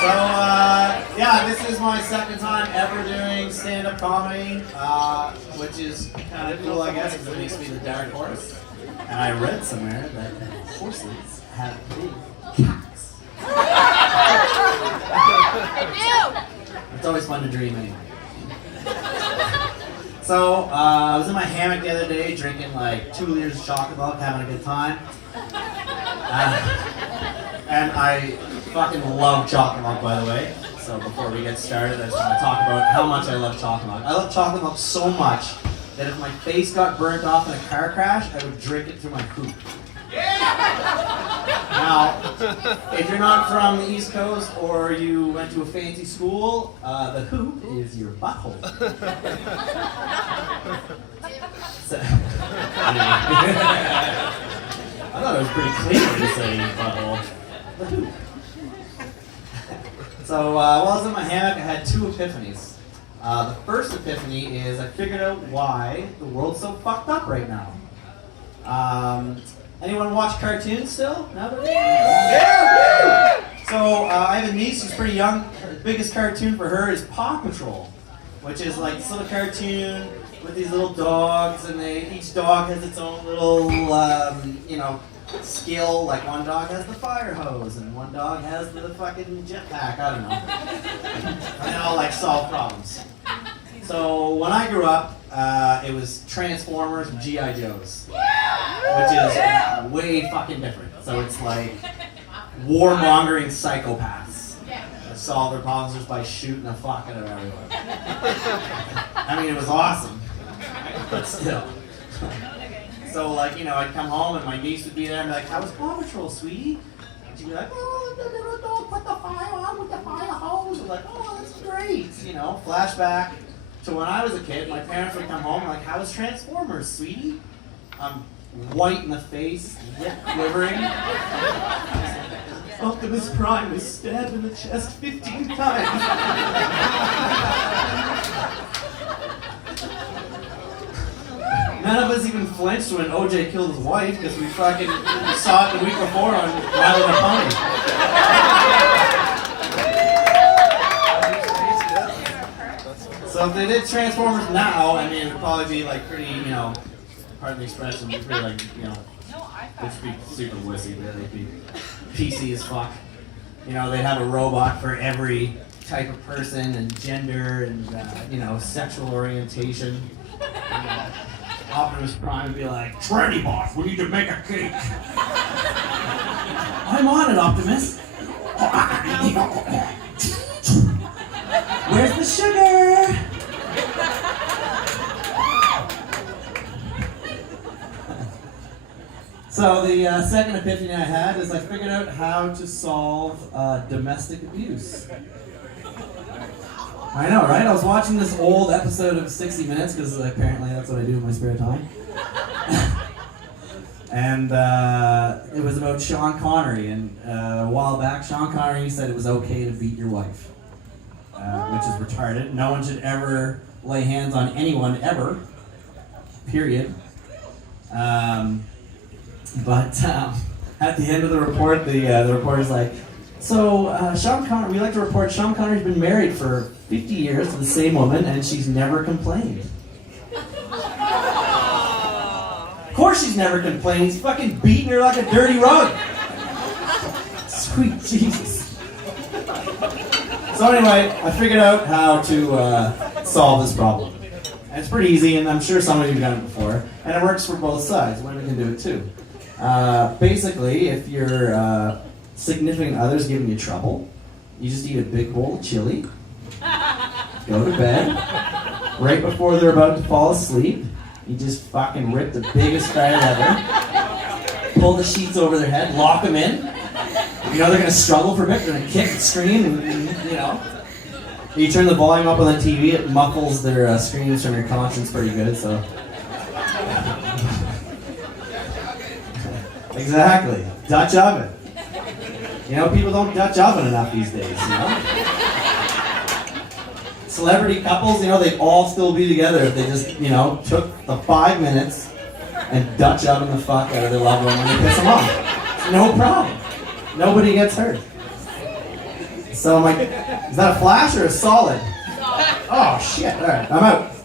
Yeah, this is my second time ever doing stand-up comedy, which is kind of cool, I guess, because it makes me the dark horse. And I read somewhere that horses have big cocks. It's always fun to dream anyway. So, I was in my hammock the other day drinking like 2 liters of chocolate milk, having a good time. And I fucking love chocolate milk, by the way. So before we get started, I just want to talk about how much I love chocolate milk. I love chocolate milk so much that if my face got burnt off in a car crash, I would drink it through my hoop. Now, if you're not from the East Coast or you went to a fancy school, the hoop is your butthole. So, I thought it was pretty clear to say butthole. The hoop. So while I was in my hammock, I had 2 epiphanies. The first epiphany is I figured out why the world's so fucked up right now. Anyone watch cartoons still? Nobody? Yeah! So I have a niece who's pretty young. The biggest cartoon for her is Paw Patrol, which is like this little cartoon with these little dogs, and each dog has its own little, skill. Like one dog has the fire hose, and one dog has the fucking jetpack. I don't know. And they all like solve problems. So when I grew up, it was Transformers and G.I. Joes, which is way fucking different. So it's like warmongering psychopaths that solve their problems just by shooting a fuck out of everyone. I mean, it was awesome, but still. So like, I'd come home and my niece would be there and be like, "How was Paw Patrol, sweetie?" And she'd be like, "Oh, the little dog put the fire on with the fire hose." I'm like, "Oh, that's great." Flashback to when I was a kid, my parents would come home like, "How was Transformers, sweetie?" I'm white in the face, lip quivering. Optimus Prime was stabbed in the chest 15 times. None of us even flinched when OJ killed his wife because we fucking saw it the week before on My Little Pony. So if they did Transformers now, I mean, it would probably be like pretty, pardon the expression, pretty like, it'd be super wussy, really. It'd be PC as fuck. They'd have a robot for every type of person and gender and, sexual orientation. Optimus Prime would be like, "Tranny boss, we need to make a cake." "I'm on it, Optimus." "Where's the sugar?" So the second epiphany I had is I figured out how to solve domestic abuse. I know, right? I was watching this old episode of 60 Minutes, because apparently that's what I do in my spare time. And it was about Sean Connery, and a while back, Sean Connery said it was okay to beat your wife, which is retarded. No one should ever lay hands on anyone, ever. Period. But at the end of the report, the reporter's like, "So, Sean Connery, we'd like to report Sean Connery's been married for 50 years to the same woman, and she's never complained." Of course she's never complained. He's fucking beating her like a dirty rug. Sweet Jesus. So anyway, I figured out how to solve this problem. And it's pretty easy, and I'm sure some of you have done it before. And it works for both sides. Women can do it too. Basically, if your significant other's giving you trouble, you just eat a big bowl of chili, go to bed. Right before they're about to fall asleep, you just fucking rip the biggest fire ever, pull the sheets over their head, lock them in. They're gonna struggle for a bit, they're gonna kick and scream, and You turn the volume up on the TV, it muffles their screams from your conscience pretty good, so. Exactly. Dutch oven. People don't Dutch oven enough these days, Celebrity couples, they'd all still be together if they just, took the 5 minutes and Dutch oven the fuck out of their loved one when they piss them off. No problem. Nobody gets hurt. So I'm like, is that a flash or a solid? Oh shit, alright, I'm out.